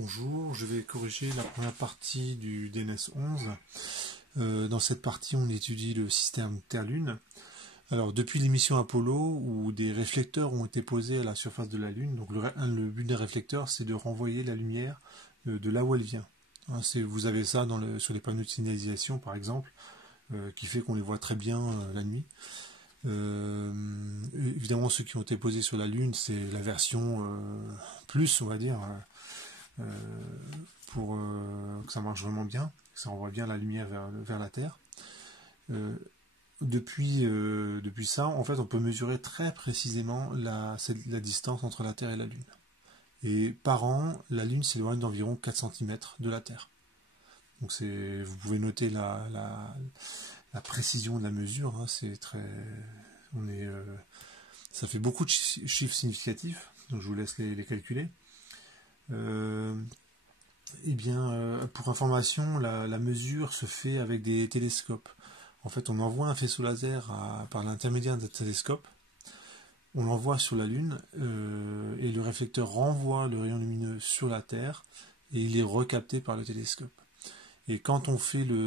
Bonjour, je vais corriger la première partie du DNS 11. Dans cette partie, on étudie le système Terre-Lune. Alors, depuis l'émission Apollo, où des réflecteurs ont été posés à la surface de la Lune, donc le but des réflecteurs, c'est de renvoyer la lumière de là où elle vient. Vous avez ça sur les panneaux de signalisation, par exemple, qui fait qu'on les voit très bien la nuit. Évidemment, ceux qui ont été posés sur la Lune, c'est la version plus, on va dire, pour que ça marche vraiment bien, que ça envoie bien la lumière vers la Terre. Depuis ça, en fait, on peut mesurer très précisément la distance entre la Terre et la Lune. Et par an, la Lune s'éloigne d'environ 4 cm de la Terre. Donc vous pouvez noter la précision de la mesure. Hein, ça fait beaucoup de chiffres significatifs, donc je vous laisse les calculer. Pour information, la mesure se fait avec des télescopes. En fait, on envoie un faisceau laser par l'intermédiaire d'un télescope, on l'envoie sur la Lune, et le réflecteur renvoie le rayon lumineux sur la Terre, et il est recapté par le télescope. Et quand on fait le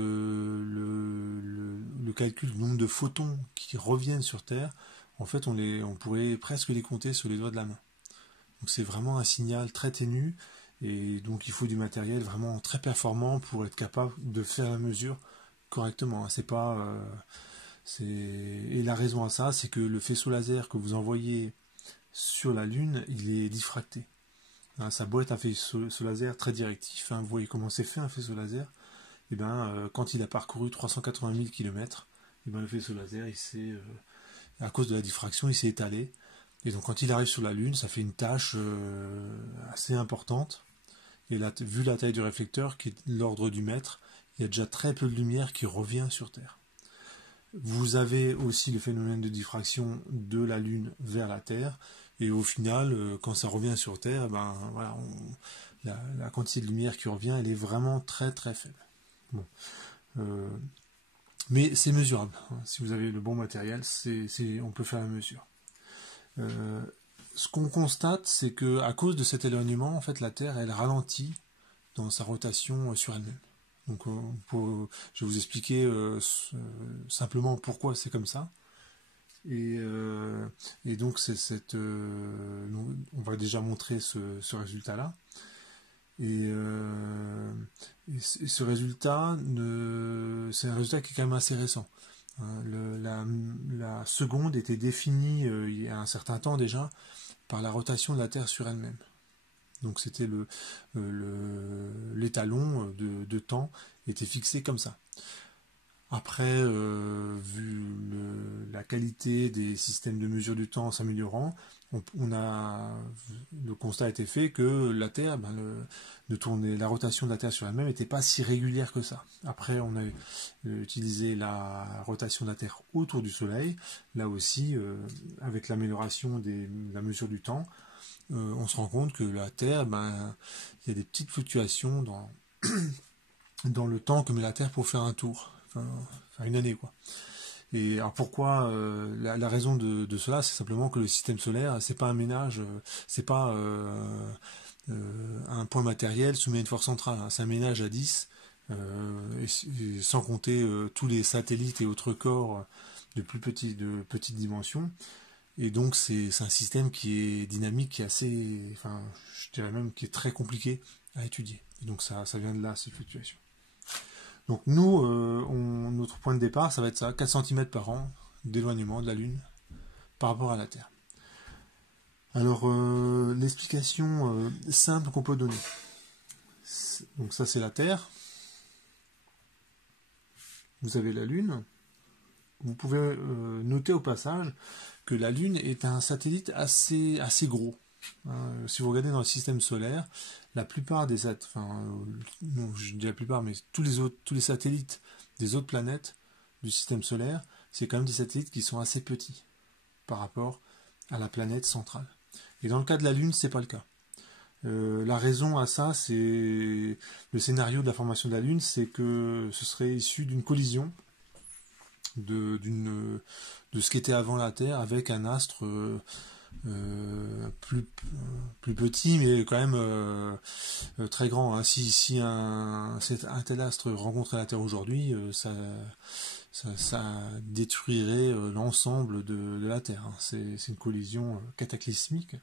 calcul du nombre de photons qui reviennent sur Terre, en fait, on pourrait presque les compter sur les doigts de la main. Donc c'est vraiment un signal très ténu, et donc il faut du matériel vraiment très performant pour être capable de faire la mesure correctement. Et la raison à ça, c'est que le faisceau laser que vous envoyez sur la Lune, il est diffracté. Ça doit être un faisceau laser très directif. Vous voyez comment c'est fait un faisceau laser. Quand il a parcouru 380 000 km, le faisceau laser, à cause de la diffraction, il s'est étalé. Et donc quand il arrive sur la Lune, ça fait une tache assez importante. Et là, vu la taille du réflecteur, qui est l'ordre du mètre, il y a déjà très peu de lumière qui revient sur Terre. Vous avez aussi le phénomène de diffraction de la Lune vers la Terre. Et au final, quand ça revient sur Terre, la quantité de lumière qui revient, elle est vraiment très très faible. Bon. Mais c'est mesurable. Si vous avez le bon matériel, on peut faire la mesure. Ce qu'on constate, c'est que à cause de cet éloignement, en fait, la Terre, elle ralentit dans sa rotation sur elle-même. Donc, je vais vous expliquer simplement pourquoi c'est comme ça. Et donc, on va déjà montrer ce résultat-là. Et ce résultat, c'est un résultat qui est quand même assez récent. La seconde était définie il y a un certain temps déjà par la rotation de la Terre sur elle-même. Donc c'était l'étalon de temps était fixé comme ça. Après, vu la qualité des systèmes de mesure du temps s'améliorant, le constat a été fait que la Terre, la rotation de la Terre sur elle-même n'était pas si régulière que ça. Après, on a utilisé la rotation de la Terre autour du Soleil. Là aussi, avec l'amélioration de la mesure du temps, on se rend compte que la Terre, il y a des petites fluctuations dans le temps que met la Terre pour faire un tour. Enfin, une année, quoi. Et alors pourquoi la raison de cela, c'est simplement que le système solaire, c'est pas un ménage, c'est pas un point matériel soumis à une force centrale. C'est un ménage à 10, et sans compter tous les satellites et autres corps de petites dimensions. Et donc c'est un système qui est dynamique, qui est assez, je dirais même qui est très compliqué à étudier. Et donc ça vient de là, ces fluctuations. Donc nous, notre point de départ, ça va être ça, 4 cm par an d'éloignement de la Lune par rapport à la Terre. Alors, l'explication simple qu'on peut donner. Donc ça, c'est la Terre. Vous avez la Lune. Vous pouvez noter au passage que la Lune est un satellite assez gros. Si vous regardez dans le système solaire, la plupart des satellites, non, je dis la plupart, mais tous les satellites des autres planètes du système solaire, c'est quand même des satellites qui sont assez petits par rapport à la planète centrale. Et dans le cas de la Lune, c'est pas le cas. La raison à ça, c'est le scénario de la formation de la Lune, c'est que ce serait issu d'une collision de ce qui était avant la Terre avec un astre plus petit, mais quand même très grand. Hein. Si un tel astre rencontrait la Terre aujourd'hui, ça détruirait l'ensemble de la Terre. Hein. C'est une collision cataclysmique.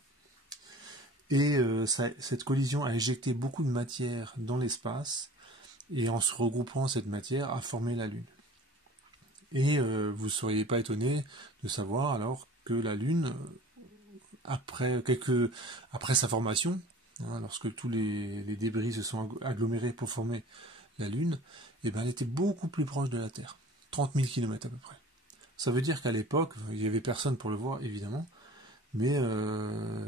Et cette collision a éjecté beaucoup de matière dans l'espace, et en se regroupant cette matière a formé la Lune. Et vous ne seriez pas étonné de savoir alors que la Lune, après sa formation, hein, lorsque tous les débris se sont agglomérés pour former la Lune, eh ben, elle était beaucoup plus proche de la Terre, 30 000 km à peu près. Ça veut dire qu'à l'époque, il n'y avait personne pour le voir, évidemment, mais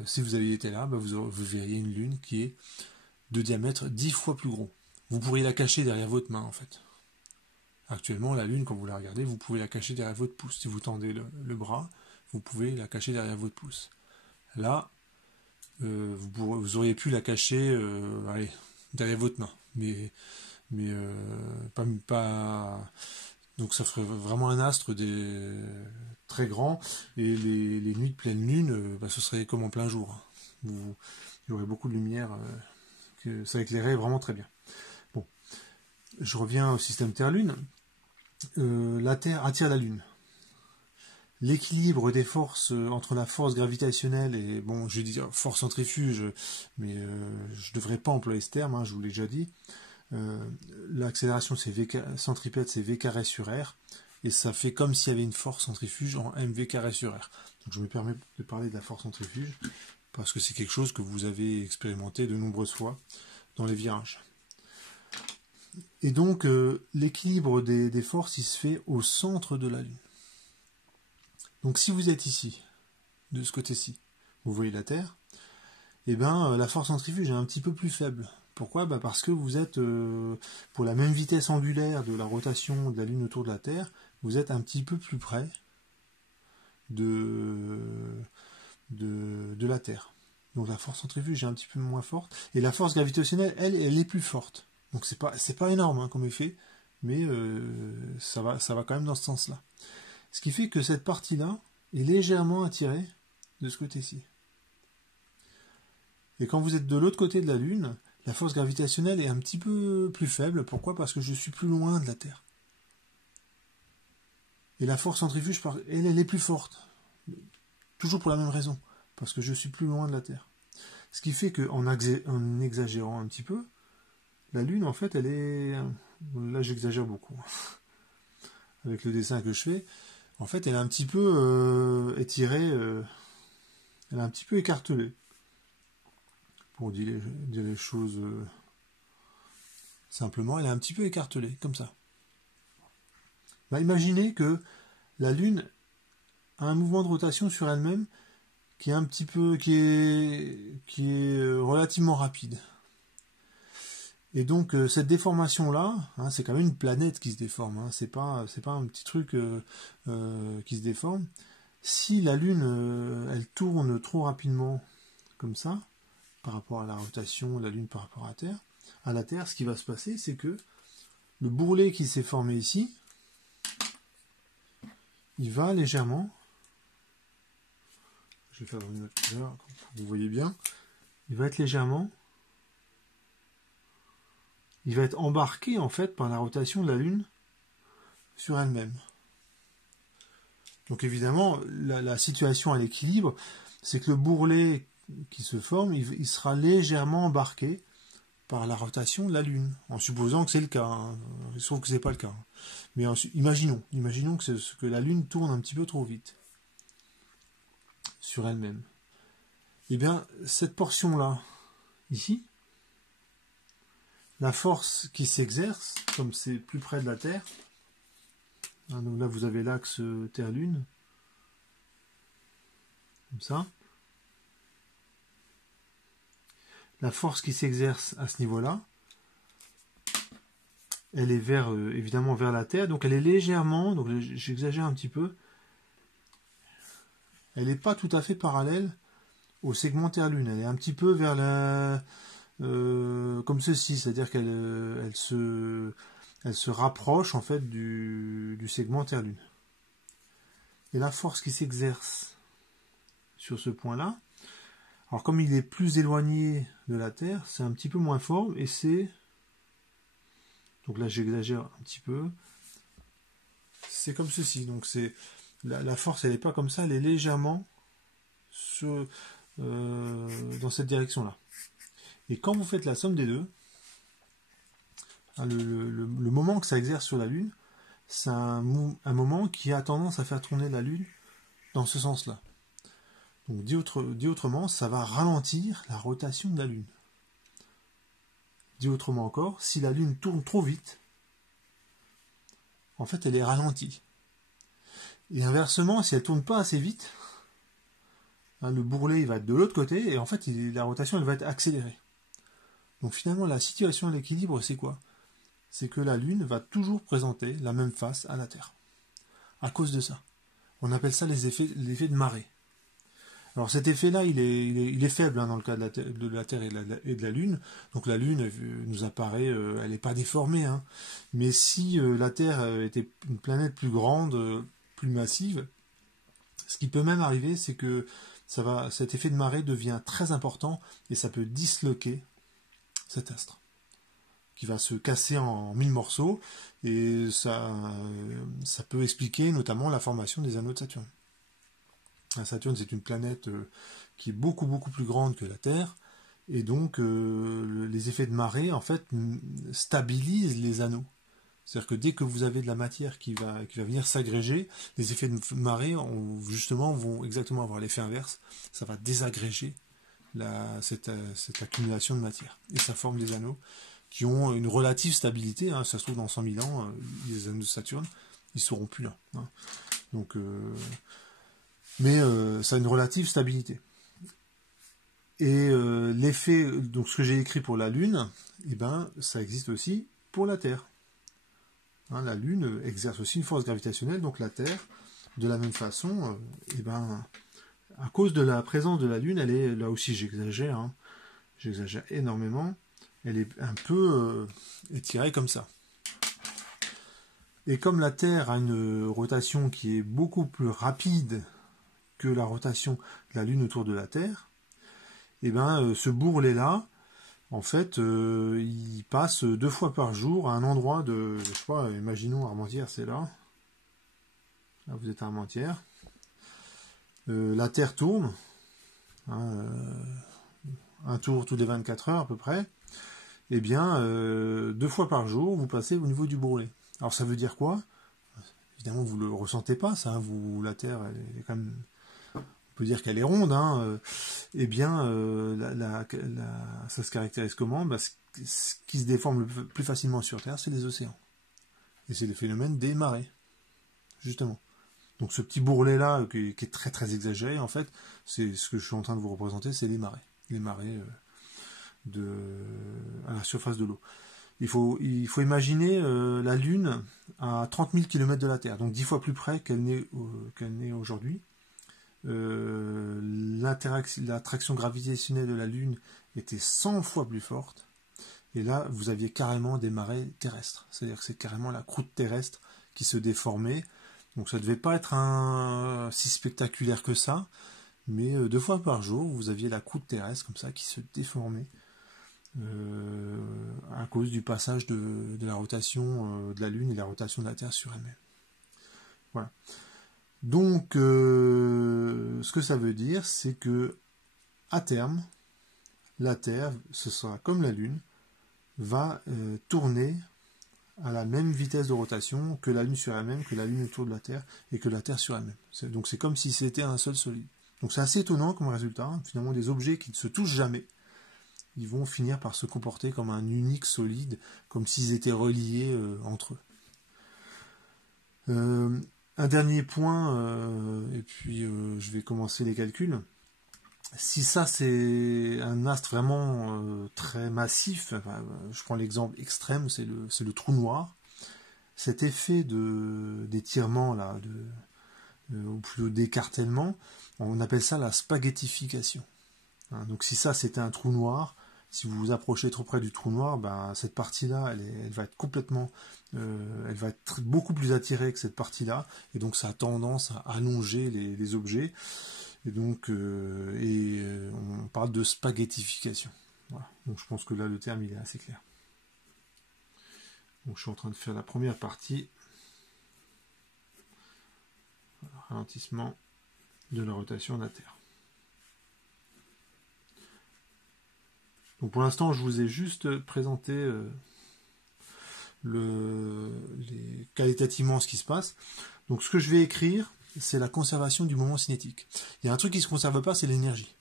si vous aviez été là, ben, vous verriez une Lune qui est de diamètre 10 fois plus gros. Vous pourriez la cacher derrière votre main, en fait. Actuellement, la Lune, quand vous la regardez, vous pouvez la cacher derrière votre pouce. Si vous tendez le bras, vous pouvez la cacher derrière votre pouce. Là, vous auriez pu la cacher derrière votre main. Mais pas. Donc ça ferait vraiment un astre très grand. Et les nuits de pleine lune, ce serait comme en plein jour. Il y aurait beaucoup de lumière. Ça éclairait vraiment très bien. Bon, je reviens au système Terre-Lune. La Terre attire la Lune. L'équilibre des forces entre la force gravitationnelle et, bon, je vais dire force centrifuge, mais je ne devrais pas employer ce terme, hein, je vous l'ai déjà dit. L'accélération centripète, c'est V carré sur R, et ça fait comme s'il y avait une force centrifuge en mv carré sur R. Donc je me permets de parler de la force centrifuge, parce que c'est quelque chose que vous avez expérimenté de nombreuses fois dans les virages. Et donc, l'équilibre des forces, il se fait au centre de la Lune. Donc, si vous êtes ici, de ce côté-ci, vous voyez la Terre, eh bien, la force centrifuge est un petit peu plus faible. Pourquoi ? Parce que vous êtes, pour la même vitesse angulaire de la rotation de la Lune autour de la Terre, vous êtes un petit peu plus près de la Terre. Donc, la force centrifuge est un petit peu moins forte. Et la force gravitationnelle, elle est plus forte. Donc c'est pas énorme hein, comme effet, mais ça va quand même dans ce sens-là. Ce qui fait que cette partie-là est légèrement attirée de ce côté-ci. Et quand vous êtes de l'autre côté de la Lune, la force gravitationnelle est un petit peu plus faible. Pourquoi ? Parce que je suis plus loin de la Terre. Et la force centrifuge, elle est plus forte. Toujours pour la même raison. Parce que je suis plus loin de la Terre. Ce qui fait qu'en exagérant un petit peu, la Lune, en fait, elle est... Là, j'exagère beaucoup. Avec le dessin que je fais. En fait, elle est un petit peu étirée. Elle est un petit peu écartelée. Pour dire les choses simplement, elle est un petit peu écartelée, comme ça. Bah, imaginez que la Lune a un mouvement de rotation sur elle-même qui est un petit peu... qui est relativement rapide. Et donc cette déformation-là, hein, c'est quand même une planète qui se déforme, hein, c'est pas un petit truc qui se déforme. Si la Lune, elle tourne trop rapidement, comme ça, par rapport à la rotation de la Lune par rapport à la Terre, ce qui va se passer, c'est que le bourrelet qui s'est formé ici, il va légèrement, je vais faire dans une autre couleur, vous voyez bien, il va être légèrement... Il va être embarqué en fait par la rotation de la Lune sur elle-même. Donc évidemment, la situation à l'équilibre, c'est que le bourrelet qui se forme, il sera légèrement embarqué par la rotation de la Lune, en supposant que c'est le cas. Hein. Sauf que c'est pas le cas. Mais imaginons que la Lune tourne un petit peu trop vite sur elle-même. Eh bien, cette portion-là, ici, la force qui s'exerce, comme c'est plus près de la Terre, hein, donc là vous avez l'axe Terre-Lune, comme ça. La force qui s'exerce à ce niveau-là, elle est évidemment vers la Terre, donc elle est légèrement, donc j'exagère un petit peu, elle n'est pas tout à fait parallèle au segment Terre-Lune, elle est un petit peu vers la... comme ceci, c'est-à-dire qu'elle se rapproche en fait du segment Terre-Lune. Et la force qui s'exerce sur ce point-là. Alors comme il est plus éloigné de la Terre, c'est un petit peu moins fort, et c'est... Donc là j'exagère un petit peu. C'est comme ceci, donc c'est la force, elle n'est pas comme ça, elle est légèrement dans cette direction-là. Et quand vous faites la somme des deux, le moment que ça exerce sur la Lune, c'est un moment qui a tendance à faire tourner la Lune dans ce sens-là. Donc dit autrement, ça va ralentir la rotation de la Lune. Dit autrement encore, si la Lune tourne trop vite, en fait elle est ralentie. Et inversement, si elle tourne pas assez vite, le bourrelet il va être de l'autre côté, et en fait la rotation elle va être accélérée. Donc finalement la situation à l'équilibre c'est quoi? C'est que la Lune va toujours présenter la même face à la Terre. À cause de ça. On appelle ça l'effet de marée. Alors cet effet-là, il est faible dans le cas de la Terre et de la Lune. Donc la Lune nous apparaît, elle n'est pas déformée. Mais si la Terre était une planète plus grande, plus massive, ce qui peut même arriver, c'est que cet effet de marée devient très important et ça peut disloquer cet astre, qui va se casser en 1000 morceaux, et ça peut expliquer notamment la formation des anneaux de Saturne. Saturne, c'est une planète qui est beaucoup plus grande que la Terre, et donc les effets de marée en fait stabilisent les anneaux. C'est-à-dire que dès que vous avez de la matière qui va venir s'agréger, les effets de marée vont exactement avoir l'effet inverse, ça va désagréger cette accumulation de matière, et ça forme des anneaux qui ont une relative stabilité. Ça se trouve dans 100 000 ans, les anneaux de Saturne, ils ne seront plus là. Donc, mais ça a une relative stabilité. Et l'effet, donc ce que j'ai écrit pour la Lune, ça existe aussi pour la Terre. La Lune exerce aussi une force gravitationnelle, donc la Terre, de la même façon, à cause de la présence de la Lune, elle est, là aussi j'exagère énormément, elle est un peu étirée comme ça. Et comme la Terre a une rotation qui est beaucoup plus rapide que la rotation de la Lune autour de la Terre, ce bourrelet-là, en fait, il passe 2 fois par jour à un endroit de, je sais pas, imaginons Armentières, c'est là. Là, vous êtes à Armentières. La Terre tourne, un tour tous les 24 heures à peu près. 2 fois par jour, vous passez au niveau du bourrelet. Alors ça veut dire quoi? Évidemment, vous ne le ressentez pas, ça. La Terre, elle est quand même... On peut dire qu'elle est ronde. Ça se caractérise comment? Ce qui se déforme le plus facilement sur Terre, c'est les océans. Et c'est le phénomène des marées, justement. Donc ce petit bourrelet-là, qui est très très exagéré, en fait, c'est ce que je suis en train de vous représenter, c'est les marées. Les marées à la surface de l'eau. Il faut imaginer la Lune à 30 000 km de la Terre, donc 10 fois plus près qu'elle n'est aujourd'hui. L'attraction gravitationnelle de la Lune était 100 fois plus forte, et là vous aviez carrément des marées terrestres, c'est-à-dire que c'est carrément la croûte terrestre qui se déformait. Donc ça ne devait pas être si spectaculaire que ça, mais 2 fois par jour vous aviez la croûte terrestre comme ça qui se déformait à cause du passage de la rotation de la Lune et la rotation de la Terre sur elle-même. Voilà. Donc, ce que ça veut dire, c'est que à terme, la Terre, ce sera comme la Lune, va tourner à la même vitesse de rotation que la Lune sur elle-même, que la Lune autour de la Terre, et que la Terre sur elle-même. Donc c'est comme si c'était un seul solide. Donc c'est assez étonnant comme résultat. Finalement, des objets qui ne se touchent jamais, ils vont finir par se comporter comme un unique solide, comme s'ils étaient reliés entre eux. Un dernier point, et puis je vais commencer les calculs. Si ça c'est un astre vraiment très massif, je prends l'exemple extrême, c'est le trou noir. Cet effet d'étirement là, ou plutôt d'écartèlement, on appelle ça la spaghettification. Donc si ça c'était un trou noir, si vous vous approchez trop près du trou noir, cette partie-là, elle va être complètement, elle va être beaucoup plus attirée que cette partie-là, et donc ça a tendance à allonger les objets. Et donc, on parle de spaghettification. Voilà. Donc je pense que là, le terme, il est assez clair. Donc je suis en train de faire la première partie. Voilà, ralentissement de la rotation de la Terre. Donc pour l'instant, je vous ai juste présenté qualitativement ce qui se passe. Donc ce que je vais écrire, c'est la conservation du moment cinétique. Il y a un truc qui ne se conserve pas, c'est l'énergie.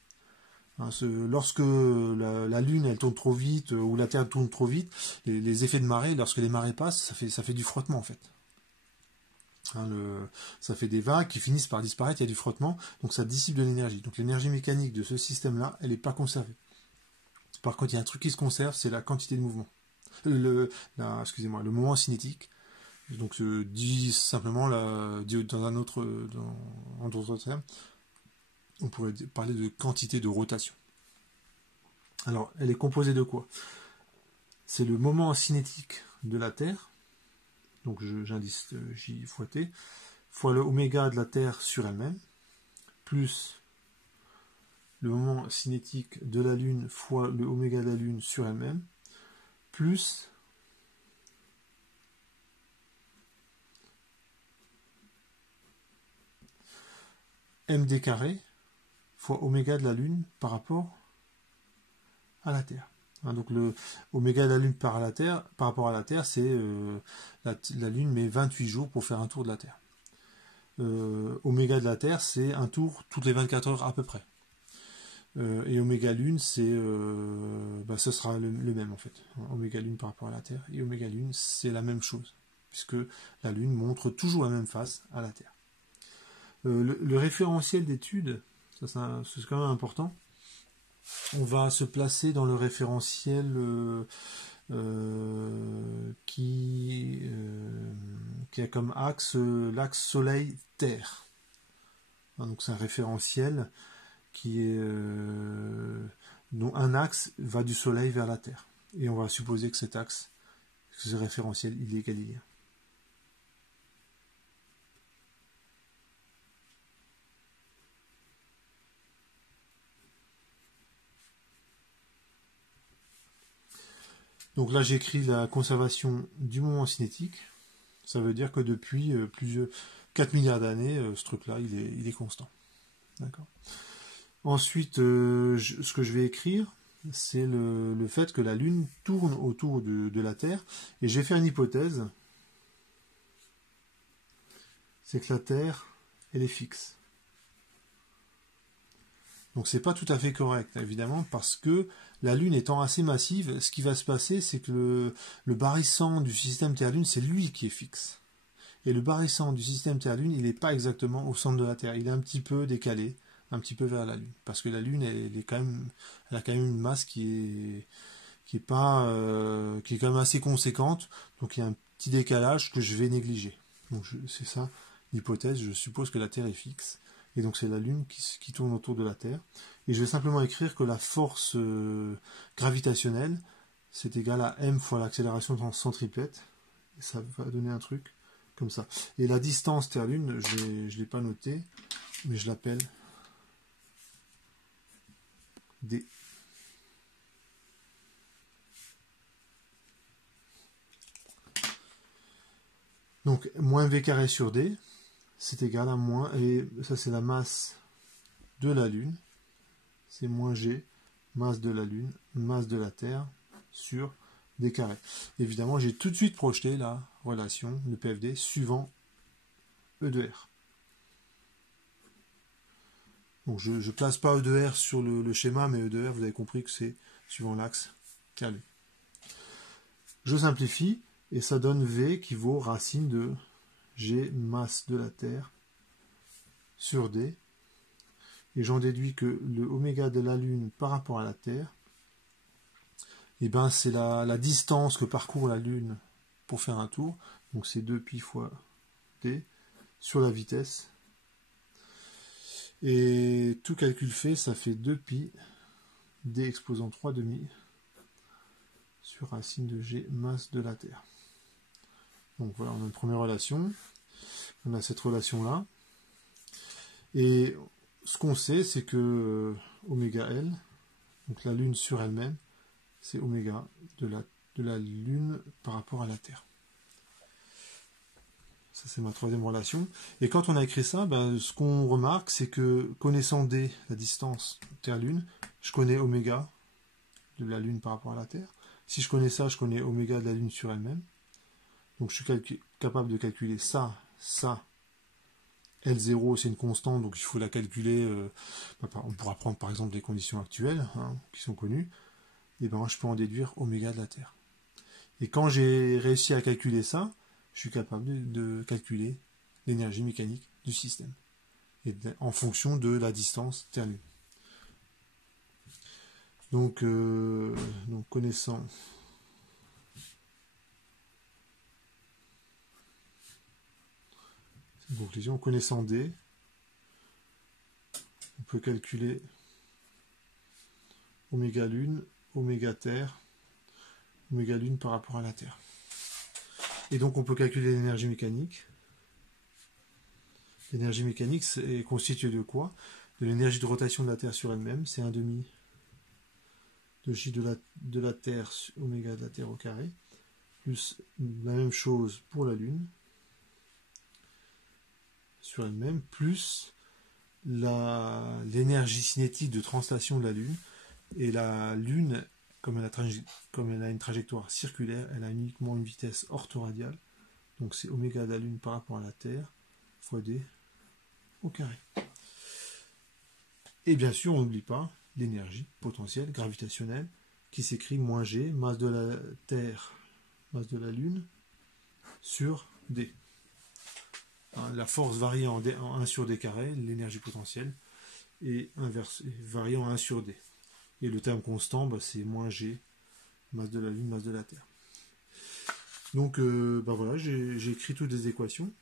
Lorsque la Lune elle tourne trop vite ou la Terre tourne trop vite, les effets de marée, lorsque les marées passent, ça fait du frottement en fait. Ça fait des vagues qui finissent par disparaître, il y a du frottement, donc ça dissipe de l'énergie. Donc l'énergie mécanique de ce système-là, elle n'est pas conservée. Par contre, il y a un truc qui se conserve, c'est la quantité de mouvement. Le moment cinétique. Donc je dis simplement, en d'autres termes, on pourrait parler de quantité de rotation. Alors, elle est composée de quoi? C'est le moment cinétique de la Terre, donc j'indice J fois T, fois le oméga de la Terre sur elle-même, plus le moment cinétique de la Lune fois le oméga de la Lune sur elle-même, plus md carré fois oméga de la Lune par rapport à la Terre. Donc le oméga de la Lune par rapport à la Terre, c'est la Lune met 28 jours pour faire un tour de la Terre. Oméga de la Terre, c'est un tour toutes les 24 heures à peu près. Et oméga Lune, ce sera le même en fait. Oméga Lune par rapport à la Terre et oméga Lune, c'est la même chose, puisque la Lune montre toujours la même face à la Terre. Le référentiel d'étude, c'est quand même important. On va se placer dans le référentiel qui a comme axe l'axe Soleil-Terre. Donc c'est un référentiel dont un axe va du Soleil vers la Terre. Et on va supposer que cet axe, ce référentiel, il est galiléen. Donc là, j'écris la conservation du moment cinétique. Ça veut dire que depuis 4 milliards d'années, ce truc-là, il est constant. D'accord. Ensuite, ce que je vais écrire, c'est le fait que la Lune tourne autour de la Terre. Et je vais faire une hypothèse. C'est que la Terre, elle est fixe. Donc c'est pas tout à fait correct, évidemment, parce que la Lune étant assez massive, ce qui va se passer, c'est que le barycent du système Terre-Lune, c'est lui qui est fixe. Et le barycent du système Terre-Lune, il n'est pas exactement au centre de la Terre. Il est un petit peu décalé, un petit peu vers la Lune. Parce que la Lune, elle a quand même une masse qui est quand même assez conséquente. Donc il y a un petit décalage que je vais négliger. Donc c'est ça l'hypothèse. Je suppose que la Terre est fixe. Et donc c'est la Lune qui tourne autour de la Terre. Et je vais simplement écrire que la force gravitationnelle, c'est égal à m fois l'accélération centripète. Et ça va donner un truc comme ça. Et la distance Terre-Lune, je ne l'ai pas noté, mais je l'appelle D. Donc, moins v carré sur D, c'est égal à moins, et ça c'est la masse de la Lune, c'est moins G, masse de la Lune, masse de la Terre, sur D carré. Évidemment, j'ai tout de suite projeté la relation, le PFD, suivant E de R. Donc je ne place pas E de R sur le schéma, mais E de R, vous avez compris que c'est suivant l'axe carré. Je simplifie, et ça donne V qui vaut racine de G masse de la Terre sur D. Et j'en déduis que le oméga de la Lune par rapport à la Terre, et ben c'est la distance que parcourt la Lune pour faire un tour. Donc c'est 2pi fois D sur la vitesse. Et tout calcul fait, ça fait 2pi D exposant 3 demi sur racine de G masse de la Terre. Donc voilà, on a une première relation. On a cette relation-là. Et ce qu'on sait, c'est que oméga L, donc la Lune sur elle-même, c'est oméga de la Lune par rapport à la Terre. Ça, c'est ma troisième relation. Et quand on a écrit ça, ben, ce qu'on remarque, c'est que connaissant D, la distance Terre-Lune, je connais oméga de la Lune par rapport à la Terre. Si je connais ça, je connais oméga de la Lune sur elle-même. Donc je suis capable de calculer ça. L0, c'est une constante, donc il faut la calculer. On pourra prendre par exemple des conditions actuelles, hein, qui sont connues. Et ben je peux en déduire oméga de la Terre. Et quand j'ai réussi à calculer ça, je suis capable de calculer l'énergie mécanique du système. En fonction de la distance Terre-Lune. Donc connaissant conclusion, connaissant D, on peut calculer oméga Lune, oméga Terre, oméga Lune par rapport à la Terre. Et donc on peut calculer l'énergie mécanique. L'énergie mécanique est constituée de quoi? De l'énergie de rotation de la Terre sur elle-même, c'est 1/2 de J de la Terre, oméga de la Terre au carré, plus la même chose pour la Lune, sur elle-même, plus l'énergie cinétique de translation de la Lune. Et la Lune, comme elle a une trajectoire circulaire, elle a uniquement une vitesse orthoradiale. Donc c'est oméga de la Lune par rapport à la Terre, fois D au carré. Et bien sûr, on n'oublie pas l'énergie potentielle gravitationnelle qui s'écrit moins G, masse de la Terre, masse de la Lune, sur D. La force varie en 1 sur D carré, l'énergie potentielle, et varie en 1 sur D. Et le terme constant, bah, c'est moins G, masse de la Lune, masse de la Terre. Donc voilà, j'ai écrit toutes les équations.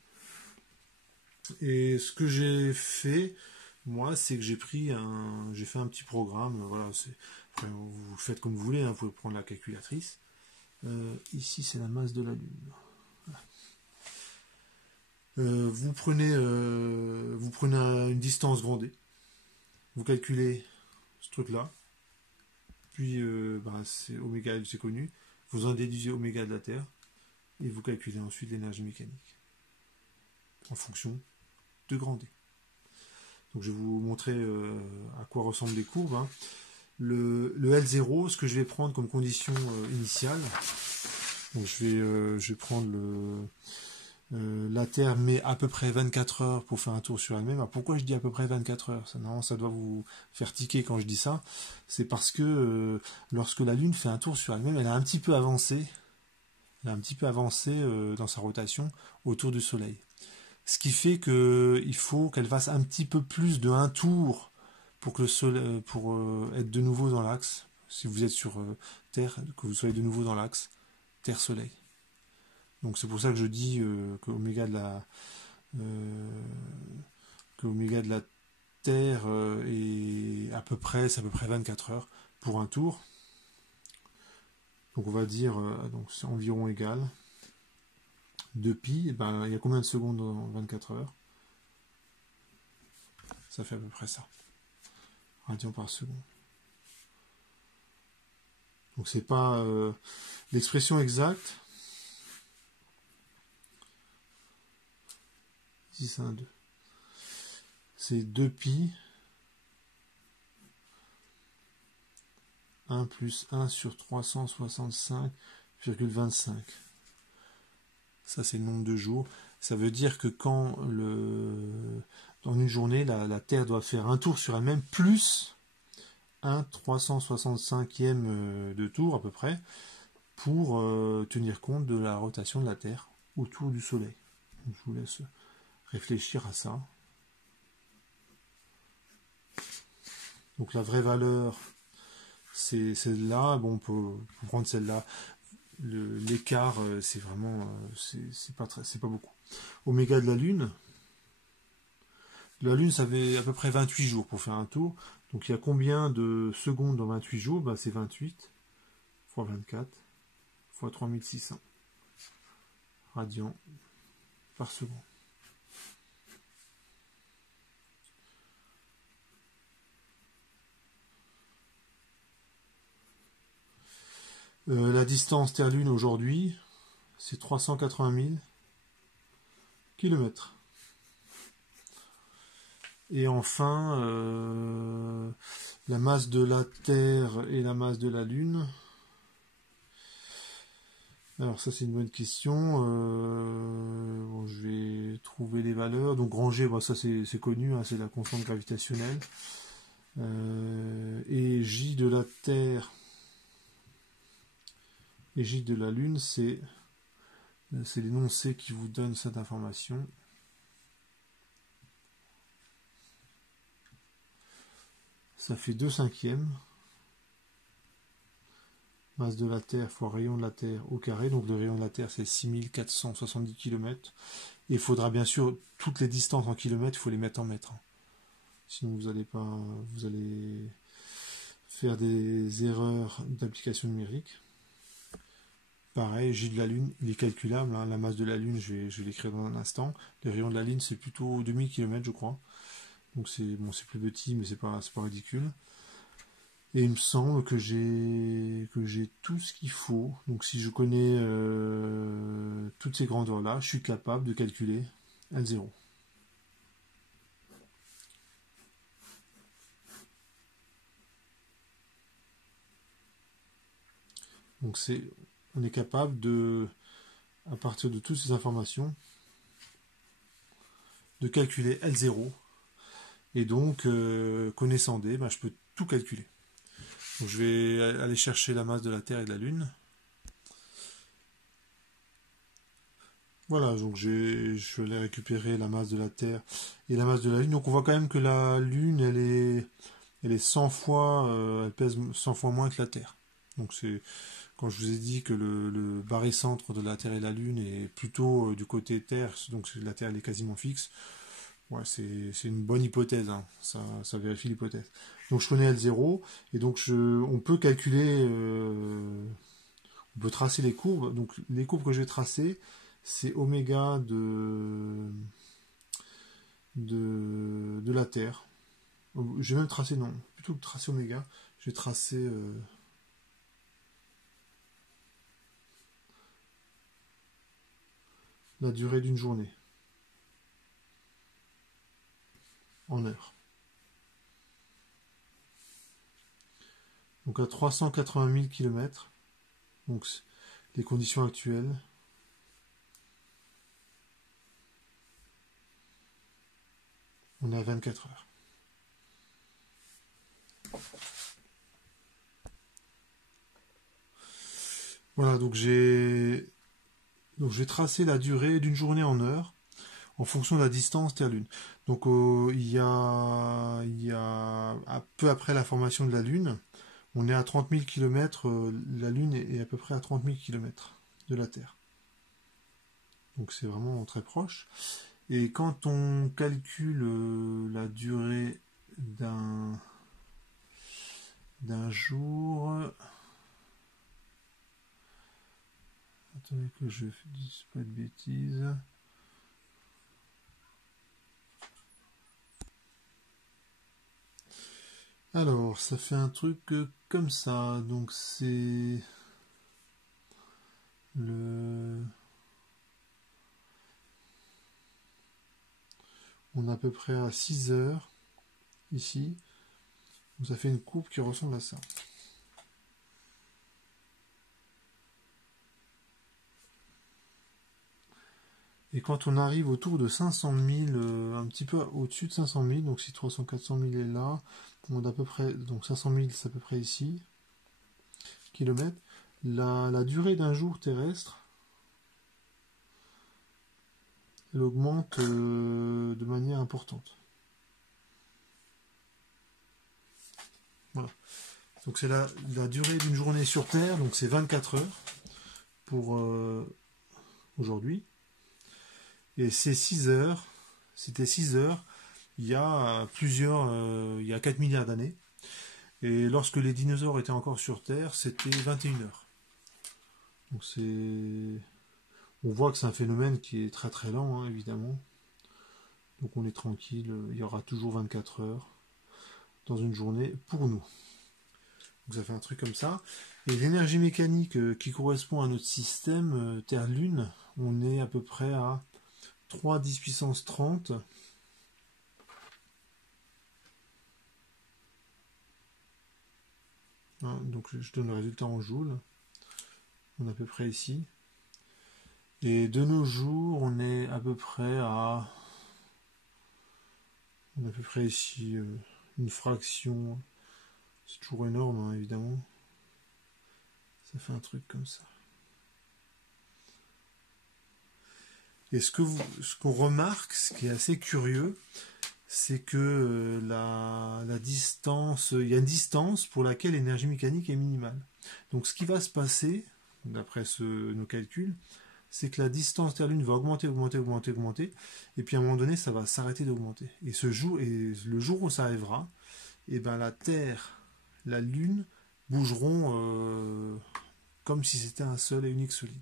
Et ce que j'ai fait, moi, c'est que j'ai fait un petit programme. Voilà, après, vous faites comme vous voulez, hein, vous pouvez prendre la calculatrice. Ici, c'est la masse de la Lune. Vous prenez une distance grand D. Vous calculez ce truc-là. Puis, c'est oméga L, c'est connu. Vous en déduisez oméga de la Terre. Et vous calculez ensuite l'énergie mécanique. En fonction de grand D. Donc je vais vous montrer à quoi ressemblent les courbes. Hein. Le L0, ce que je vais prendre comme condition initiale. Donc je vais prendre la Terre met à peu près 24 heures pour faire un tour sur elle-même. Alors pourquoi je dis à peu près 24 heures? Ça doit vous faire tiquer quand je dis ça. C'est parce que lorsque la Lune fait un tour sur elle-même, elle a un petit peu avancé. Elle a un petit peu avancé dans sa rotation autour du Soleil. Ce qui fait qu'il faut qu'elle fasse un petit peu plus de un tour pour que le Soleil, pour être de nouveau dans l'axe. Si vous êtes sur Terre, que vous soyez de nouveau dans l'axe Terre-Soleil. Donc c'est pour ça que je dis que oméga de la Terre est à peu près 24 heures pour un tour. Donc on va dire donc c'est environ égal 2π. Et ben, il y a combien de secondes dans 24 heures? Ça fait à peu près ça. Radians par seconde. Donc c'est pas l'expression exacte. 6,2. C'est 2π 1 plus 1 sur 365,25. Ça, c'est le nombre de jours. Ça veut dire que dans une journée, la Terre doit faire un tour sur elle-même, plus un 365e de tour à peu près, pour tenir compte de la rotation de la Terre autour du Soleil. Donc, je vous laisse réfléchir à ça. Donc la vraie valeur, c'est celle-là. Bon, on peut prendre celle-là. L'écart, c'est vraiment, c'est pas beaucoup. Oméga de la Lune. La Lune, ça fait à peu près 28 jours pour faire un tour. Donc il y a combien de secondes dans 28 jours? Ben, c'est 28 fois 24 fois 3600 radians par seconde. La distance Terre-Lune aujourd'hui, c'est 380 000 km. Et enfin, la masse de la Terre et la masse de la Lune. Alors ça c'est une bonne question. Bon, je vais trouver les valeurs. Donc Granger, bon, ça c'est connu, hein, c'est la constante gravitationnelle. Et J de la Terre et J de la Lune, c'est l'énoncé qui vous donne cette information. Ça fait 2/5. Masse de la Terre fois rayon de la Terre au carré. Donc le rayon de la Terre, c'est 6470 km. Et il faudra bien sûr toutes les distances en kilomètres, il faut les mettre en mètres. Sinon vous allez faire des erreurs d'application numérique. Pareil, J de la Lune, il est calculable. Hein. La masse de la Lune, je vais l'écrire dans un instant. Le rayon de la Lune, c'est plutôt 2000 km, je crois. Donc c'est plus petit, mais c'est pas ridicule. Et il me semble que j'ai tout ce qu'il faut. Donc si je connais toutes ces grandeurs-là, je suis capable de calculer L0. Donc on est capable de, à partir de toutes ces informations, de calculer L0. Et donc, connaissant D, je peux tout calculer. Donc je vais aller chercher la masse de la Terre et de la Lune. Voilà, donc je vais aller récupérer la masse de la Terre et la masse de la Lune. Donc on voit quand même que la Lune, elle est 100 fois, elle pèse 100 fois moins que la Terre. Donc c'est quand je vous ai dit que le barycentre de la Terre et la Lune est plutôt du côté Terre, donc la Terre elle est quasiment fixe. Ouais, c'est une bonne hypothèse, hein. Ça vérifie l'hypothèse. Donc je connais L0, et donc on peut calculer, on peut tracer les courbes. Donc les courbes que je vais tracer, c'est oméga de la Terre. Je vais même tracer, non, plutôt que tracer oméga, je vais tracer la durée d'une journée en heures. Donc à 380 000 km, donc les conditions actuelles, on est à 24 heures. Voilà, donc je vais tracer la durée d'une journée en heures en fonction de la distance Terre-Lune. Donc il y a un peu après la formation de la Lune, on est à 30 000 km, la Lune est à peu près à 30 000 km de la Terre. Donc c'est vraiment très proche. Et quand on calcule la durée d'un jour... Attendez que je ne dise pas de bêtises. Alors, ça fait un truc comme ça. Donc c'est on est à peu près à 6 heures ici. Donc ça fait une courbe qui ressemble à ça. Et quand on arrive autour de 500 000, un petit peu au-dessus de 500 000, donc si 300-400 000 est là, on a à peu près, donc 500 000 c'est à peu près ici, kilomètres. La durée d'un jour terrestre, elle augmente de manière importante. Voilà. Donc c'est la durée d'une journée sur Terre, donc c'est 24 heures pour aujourd'hui. Et c'est 6 heures, c'était 6 heures il y a il y a 4 milliards d'années. Et lorsque les dinosaures étaient encore sur Terre, c'était 21 heures. Donc on voit que c'est un phénomène qui est très très lent, hein, évidemment. Donc on est tranquille, il y aura toujours 24 heures dans une journée pour nous. Donc ça fait un truc comme ça. Et l'énergie mécanique qui correspond à notre système Terre-Lune, on est à peu près à 3 10 puissance 30. Hein, donc je donne le résultat en joules. On est à peu près ici. Et de nos jours, on est à peu près à... On est à peu près ici une fraction. C'est toujours énorme, hein, évidemment. Ça fait un truc comme ça. Et ce qu'on remarque, ce qui est assez curieux, c'est que la distance, il y a une distance pour laquelle l'énergie mécanique est minimale. Donc ce qui va se passer, d'après nos calculs, c'est que la distance Terre-Lune va augmenter, augmenter, augmenter, augmenter, et puis à un moment donné, ça va s'arrêter d'augmenter. Et le jour où ça arrivera, et ben la Terre, la Lune bougeront comme si c'était un seul et unique solide.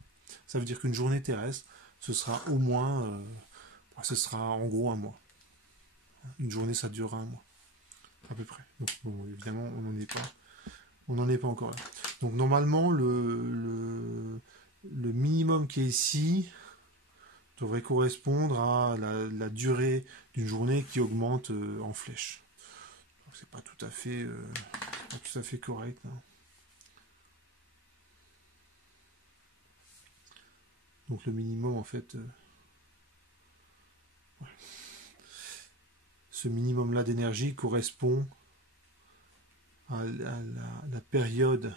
Ça veut dire qu'une journée terrestre, ce sera au moins, ce sera en gros un mois. Une journée, ça durera un mois, à peu près. Donc bon, évidemment, on n'en est pas encore là. Donc normalement, le minimum qui est ici devrait correspondre à la durée d'une journée qui augmente en flèche. C'est pas tout à fait correct. Hein. Donc le minimum en fait, ouais. Ce minimum là d'énergie correspond à la période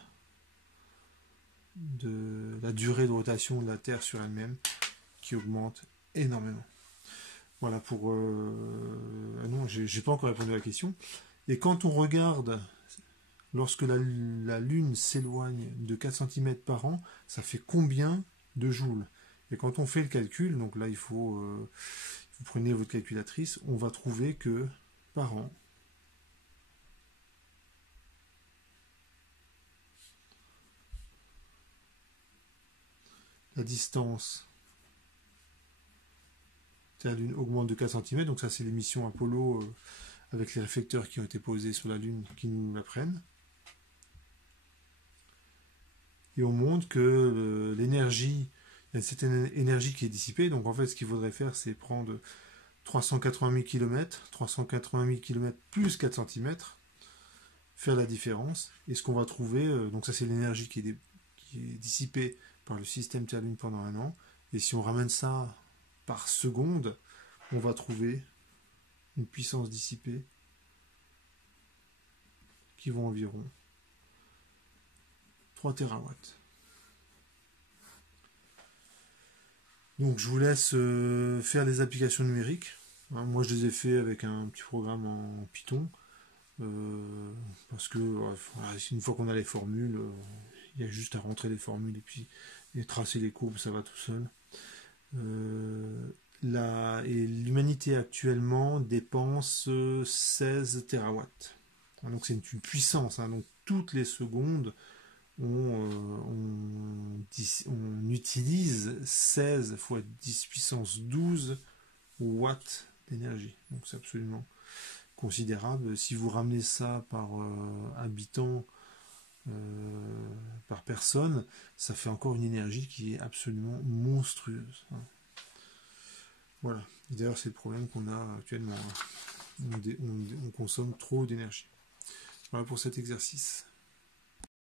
de la durée de rotation de la Terre sur elle-même qui augmente énormément. Voilà pour... Ah non, j'ai pas encore répondu à la question. Et quand on regarde, lorsque la Lune s'éloigne de 4 cm par an, ça fait combien de joules? Et quand on fait le calcul, donc là vous prenez votre calculatrice, on va trouver que par an, la distance Terre Lune augmente de 4 cm, donc ça c'est les missions Apollo avec les réflecteurs qui ont été posés sur la Lune qui nous l'apprennent. Et on montre que l'énergie, il y a une certaine énergie qui est dissipée, donc en fait ce qu'il faudrait faire c'est prendre 380 000 km, 380 000 km plus 4 cm, faire la différence, et ce qu'on va trouver, donc ça c'est l'énergie qui est dissipée par le système Terre-Lune pendant un an, et si on ramène ça par seconde, on va trouver une puissance dissipée qui vaut environ 3 terawatts. Donc je vous laisse faire les applications numériques. Hein, moi je les ai fait avec un petit programme en Python. Parce que une fois qu'on a les formules, il y a juste à rentrer les formules et puis tracer les courbes, ça va tout seul. Et l'humanité actuellement dépense 16 terawatts. Donc c'est une puissance. Hein, donc toutes les secondes, on utilise 16 fois 10 puissance 12 watts d'énergie. Donc c'est absolument considérable. Si vous ramenez ça par habitant, par personne, ça fait encore une énergie qui est absolument monstrueuse. Hein. Voilà. D'ailleurs, c'est le problème qu'on a actuellement. Hein. On consomme trop d'énergie. Voilà pour cet exercice.